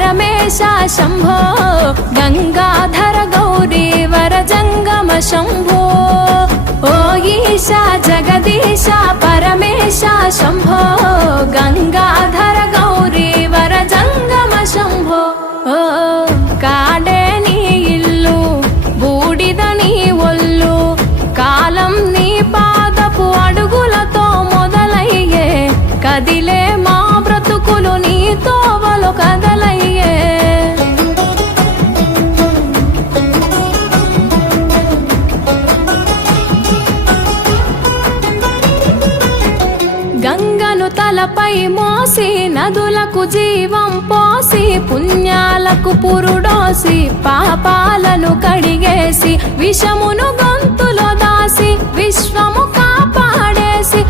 పరమేశ శంభో గంగాధర గౌరీ వర జంగమ శంభో ఓ ఈశా జగదీశ పరమేశ శంభో గంగాధర గౌరీ వర జంగమ శంభో ఓ కాడే నీ ఇల్లు బూడిద నీ ఒళ్ళు కాలం నీ పాదపు అడుగులతో మొదలయ్యే కదిలే మా బ్రతుకులు నీ తోవలు కదలయ్యే గంగను తలపై మోసి నదులకు జీవం పోసి పుణ్యాలకు పురుడోసి పాపాలను కడిగేసి విషమును గొంతులో దాసి విశ్వము కాపాడేసి